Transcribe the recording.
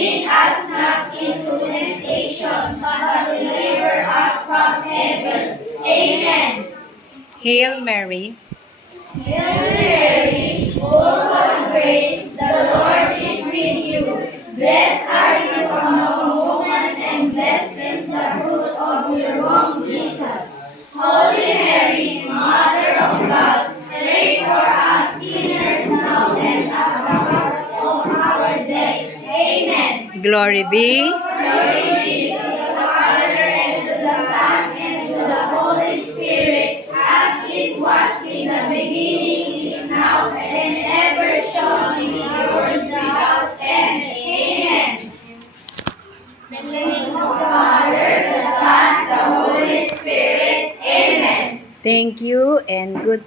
lead us not into temptation, but deliver us from evil. Amen. Hail Mary, Hail Mary, full of grace, the Lord is with you. Blessed are you among women, and blessed is the fruit of your womb, Jesus. Holy Mary, Mother of God, pray for us sinners now and at the hour of our death. Amen. glory be. Glory be to the Father, and to the Son, and to the Holy Spirit, as it was in the beginning, is now, and ever shall be, world without end. Amen. In the name of the Father, the Son, the Holy Spirit. Amen. Thank you and goodbye.